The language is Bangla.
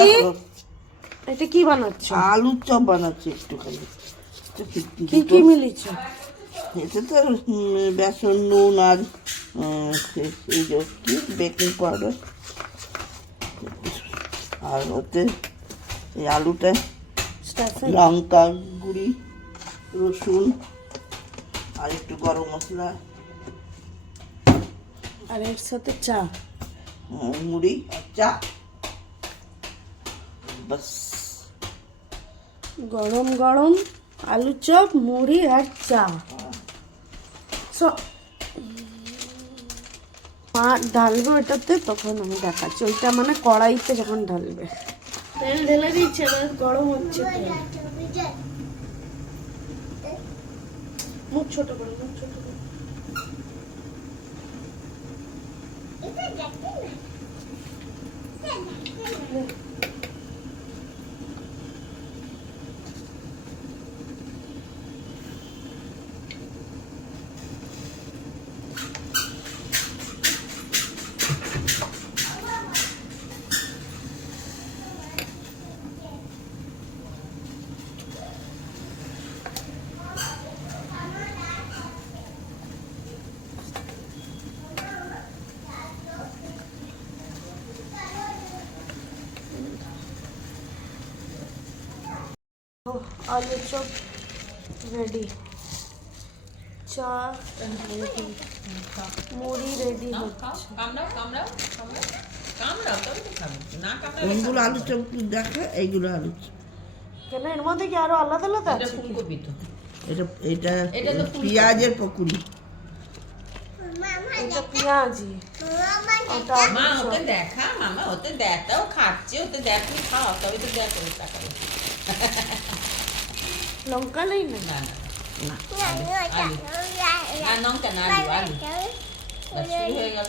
দেখো এটা কি বানাচ্ছ? আলুর চপ বানাচ্ছি একটুখানি। কি কি মিলিয়েছ? এতে তো বেসন, নুন আর এই যে কি বেকিং পাউডার, আর ওতে এই আলুটা লঙ্কা গুঁড়ি, রসুন আর একটু গরম মশলা আর এর সাথে চা, মুড়ি আর চা, বাস। গরম গরম আলু চপ, মুড়ি আর চা। মা ঢালবে ওটাতে, তখন আমি দেখাচ্ছি। ওইটা মানে কড়াইতে যখন ঢালবে। তেল ঢেলে দিচ্ছে, এবার গরম হচ্ছে তেল। মুখ ছোট করে, মুখ ছোট করে। আলু চপ রেডি, চা রেডি, মুড়ি রেডি হচ্ছে। কোনগুলো আলু চপ দেখে, এইগুলো আলু চপ। কেন এর মধ্যে কি আরো আলাদা আলাদা আছে? এটা এটা পেঁয়াজের পকুড়ি। এটা পেঁয়াজি, ওটা মা ওতে দেখা, মামা ওতে দেখাও খাচ্ছে, ওতে দেখ তুমি খাও, তবে তো দেখ ওই টাকা। লঙ্কা নেই না? না না না লঙ্কা না, আলু আলু। বাস, শুরু হয়ে গেল।